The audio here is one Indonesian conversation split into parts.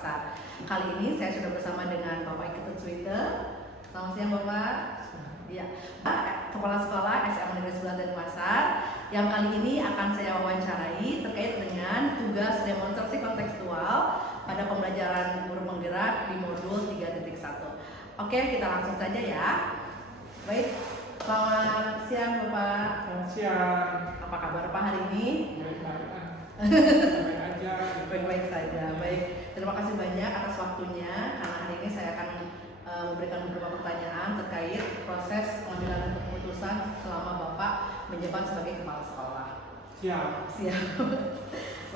Denpasar. Kali ini saya sudah bersama dengan Bapak Iketut Suite. Selamat siang Bapak. Ya, Kepala Sekolah SMA Negeri 9 Denpasar yang kali ini akan saya wawancarai terkait dengan tugas demonstrasi kontekstual pada pembelajaran guru penggerak di modul 3.1. Oke, kita langsung saja ya. Baik, selamat siang Bapak. Selamat siang. Apa kabar Pak hari ini? Baik-baik aja. Baik-baik saja. Baik, terima kasih banyak atas waktunya karena hari ini saya akan memberikan beberapa pertanyaan terkait proses pengambilan keputusan selama Bapak menjabat sebagai kepala sekolah. Siap.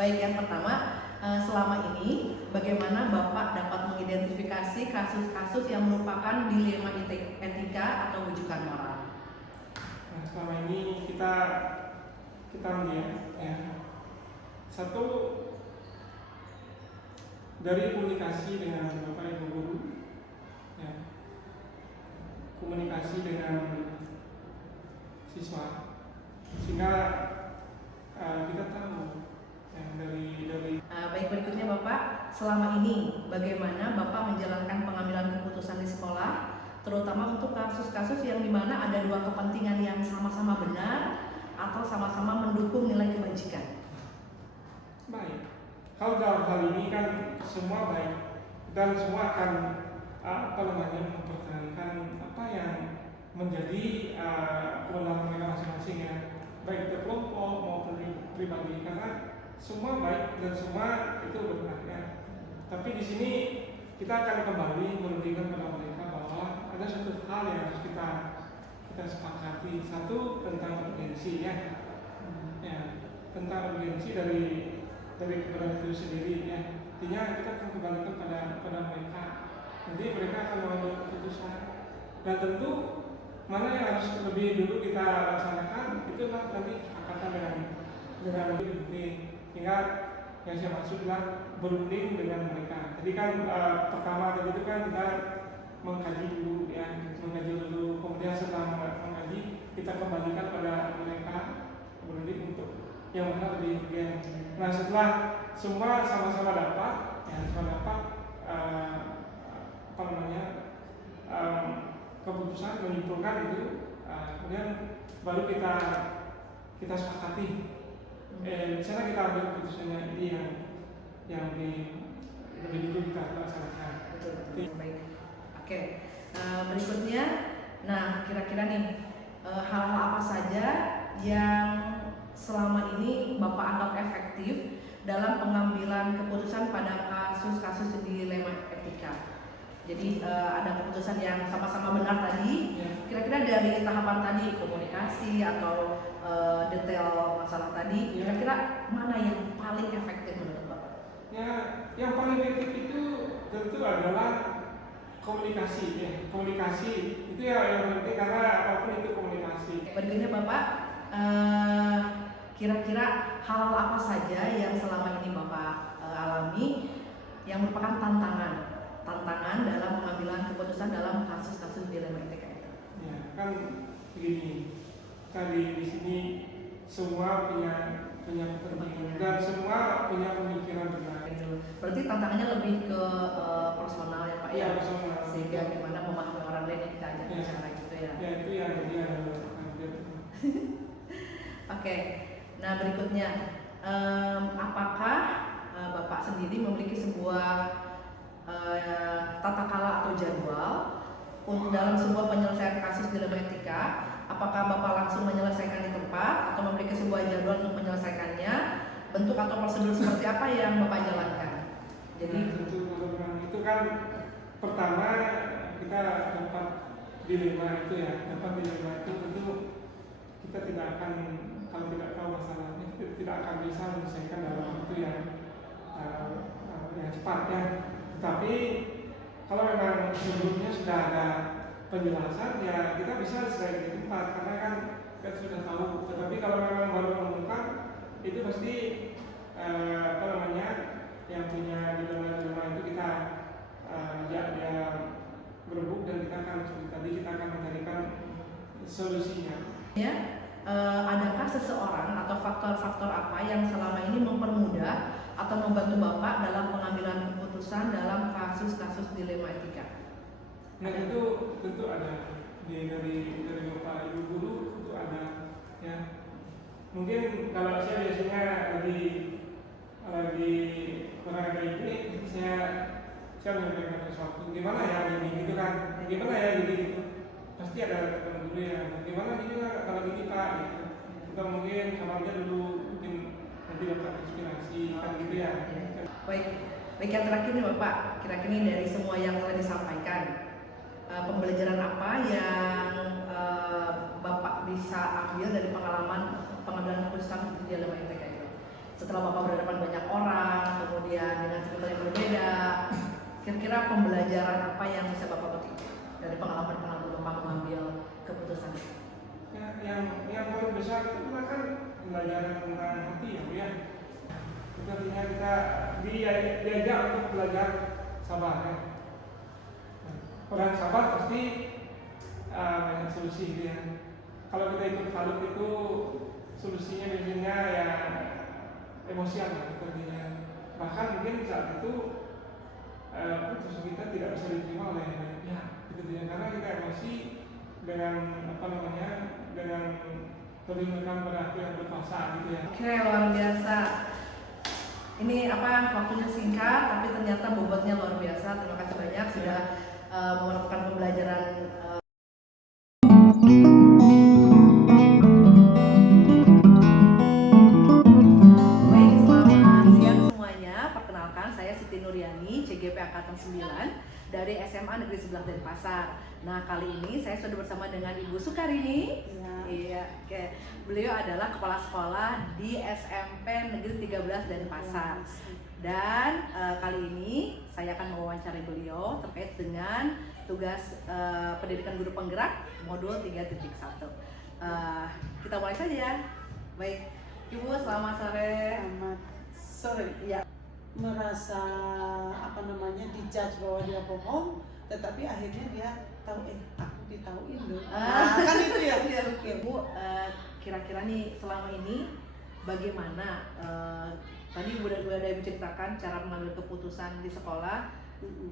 Baik, yang pertama, selama ini bagaimana Bapak dapat mengidentifikasi kasus-kasus yang merupakan dilema etika atau rujukan moral? Nah, selama ini kita melihat ya, satu dari komunikasi dengan Bapak Ibu guru, ya, komunikasi dengan siswa, sehingga kita tahu ya, dari Baik, berikutnya Bapak, selama ini bagaimana Bapak menjalankan pengambilan keputusan di sekolah, terutama untuk kasus-kasus yang dimana ada dua kepentingan yang sama-sama benar atau sama-sama mendukung nilai kebajikan? baik. Kalau dalam hal ini kan semua baik dan semua akan mempertahankan apa yang menjadi kewenangan mereka masing-masing ya, baik itu kelompok maupun pribadi, karena semua baik dan semua itu benar ya. Tapi di sini kita akan kembali menunjukkan kepada mereka bahwa ada satu hal yang harus kita sepakati. Satu, tentang urgensi ya, tentang urgensi dari kebenaran itu sendiri ya. Artinya kita akan kembalikan pada mereka. Nanti mereka akan mengambil keputusan. Dan tentu mana yang harus lebih dulu kita laksanakan itu nanti kesepakatan dengan hingga yang saya maksud adalah berunding dengan mereka. Jadi kan pertama tadi itu kan kita mengkaji dulu ya, kemudian setelah mengkaji kita kembalikan pada mereka berunding untuk yang mana lebih ideal. Nah, setelah semua sama-sama dapat keputusan menyimpulkan itu, kemudian baru kita sepakati. Di sana kita ambil keputusannya ini yang lebih dulu kita laksanakan. Betul. Baik. Oke. Berikutnya, nah kira-kira nih hal-hal apa saja yang selama ini Bapak anggap efektif dalam pengambilan keputusan pada kasus-kasus dilema etika? Jadi ada keputusan yang sama-sama benar tadi. Kira-kira dari tahapan tadi komunikasi atau detail masalah tadi, kira-kira mana yang paling efektif menurut Bapak? Ya, yang paling efektif itu tentu adalah komunikasi ya. Komunikasi itu yang penting karena apapun itu komunikasi. Berikutnya Bapak, kira-kira hal-hal apa saja yang selama ini Bapak alami yang merupakan tantangan dalam pengambilan keputusan dalam kasus-kasus dilema etika itu? Ya, kan begini. Tadi di sini semua punya kepentingan dan semua punya pemikiran benar. Berarti tantangannya lebih ke personal ya Pak ya? Personal. Sehingga gimana memahami orang lain yang kita ajak bicara gitu ya? Ya, itu yang jadi Oke. Nah, berikutnya, apakah Bapak sendiri memiliki sebuah tata kala atau jadwal dalam sebuah penyelesaian kasus dilema etika? Apakah Bapak langsung menyelesaikan di tempat atau memiliki sebuah jadwal untuk menyelesaikannya? Bentuk atau prosedur seperti apa yang Bapak jalankan? Jadi itu kan pertama kita dapat dilema itu ya, tentu kita tidak akan, kalau tidak tahu masalahnya kita tidak akan bisa menyelesaikan dalam waktu yang cepat ya. Tetapi kalau memang sebelumnya sudah ada penjelasan ya kita bisa selesai di tempat karena kan kita sudah tahu. Tetapi kalau memang baru menemukan itu pasti yang punya dilema itu kita dia berebut dan kita akan mencarikan solusinya. Ya, adakah seseorang atau faktor-faktor apa yang selama ini mempermudah atau membantu Bapak dalam pengambilan keputusan keputusan dalam kasus-kasus dilema etika? Nah itu tentu ada dari bapak ibu guru itu ada ya. Mungkin kalau saya biasanya lagi kurang KIP, saya menyampaikan sesuatu. Gimana ya gini gitu kan? Gimana ya gitu? Pasti ada teman dulu ya. Gimana gini lah kalau gini pak? Gitu. Atau mungkin sama dia dulu mungkin nanti dapat inspirasi kan gitu ya. Baik yang terakhir nih Bapak, kira-kira ini dari semua yang telah disampaikan, pembelajaran apa yang Bapak bisa ambil dari pengalaman pengambilan keputusan di dalam ITK itu? Setelah Bapak berhadapan banyak orang, kemudian dengan cerita yang berbeda, kira-kira pembelajaran apa yang bisa Bapak petik dari pengalaman Bapak mengambil keputusan itu? Yang paling besar itu kan pembelajaran tentang hati ya Bu ya. Itu artinya kita diajak untuk belajar sabar ya. Orang sabar pasti banyak solusi gitu ya. Kalau kita ikut kalut itu solusinya biasanya ya emosian ya artinya. Bahkan mungkin saat itu putus kita tidak bisa diterima oleh banyak pihak gitu ya. Karena kita emosi dengan dengan terlibat pada aku yang berkuasa gitu ya. Oke, luar biasa. Ini waktunya singkat tapi ternyata bobotnya luar biasa. Terima kasih banyak sudah melakukan pembelajaran. Baik, selamat siang semuanya. Perkenalkan, saya Siti Nuryani, CGP Angkatan 9 dari SMA Negeri 11 Denpasar. Nah, kali ini saya sudah bersama dengan Ibu Sukarini. Iya, oke. Beliau adalah kepala sekolah di SMP Negeri 13 Denpasar. Dan kali ini saya akan mewawancarai beliau terkait dengan tugas pendidikan guru penggerak modul 3.1. Kita mulai saja ya. Baik, Ibu, selamat sore. Selamat sore. Ya. Merasa dijudge bahwa dia bohong, tetapi akhirnya dia tahu aku ditauin loh. Kan itu ya. Ibu, kira-kira nih selama ini bagaimana? Tadi udah Ibu ceritakan cara mengambil keputusan di sekolah,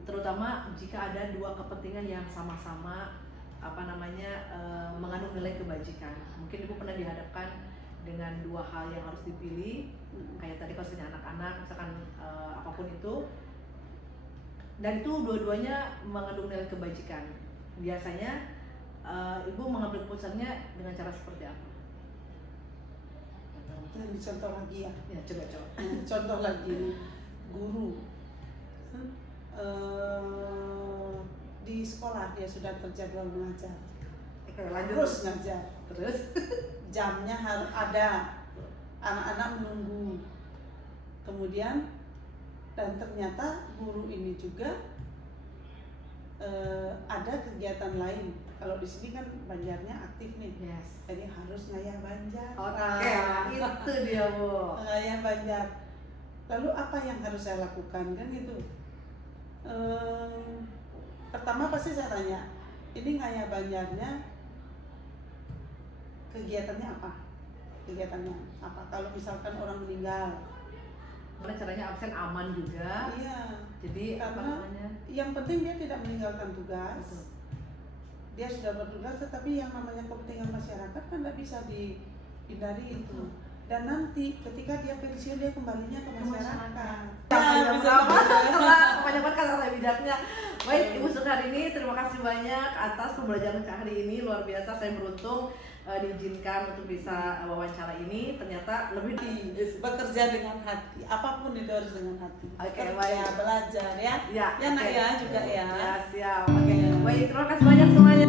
terutama jika ada dua kepentingan yang sama-sama mengandung nilai kebajikan. Mungkin Ibu pernah dihadapkan dengan dua hal yang harus dipilih, kayak tadi kalau misalnya anak-anak, misalkan apapun itu, dan itu dua-duanya mengandung nilai kebajikan. Biasanya Ibu mengambil keputusannya dengan cara seperti apa? Dan contoh lagi ya. Ya, coba. Contoh lagi, guru di sekolah dia sudah terjadwal mengajar. Terus ngajar. Terus Jamnya harus ada, anak-anak menunggu. Kemudian dan ternyata guru ini juga ada kegiatan lain. Kalau di sini kan Banjarnya aktif nih, yes. Jadi harus ngayah Banjar. Oke, itu dia Bu. Ngayah Banjar. Lalu apa yang harus saya lakukan kan itu? Pertama pasti saya tanya, ini ngayah Banjarnya kegiatannya apa? Kalau misalkan orang meninggal, Gimana caranya absen aman juga? iya. Jadi Karena yang penting dia tidak meninggalkan tugas. Betul. Dia sudah bertugas, tetapi yang namanya kepentingan masyarakat kan tidak bisa dihindari itu. Dan nanti ketika dia pensiun dia kembalinya ke masyarakat. Kebanyakan kata bijaknya. Baik, Ibu Sukarini, terima kasih banyak atas pembelajaran hari ini, luar biasa. Saya beruntung diizinkan untuk bisa wawancara ini. Ternyata lebih bekerja dengan hati, apapun itu harus dengan hati. Oke, Kerja, baik. belajar ya. Ya, Nak oke. ya juga ya. Ya, siap. Oke, baik, terima kasih banyak semuanya.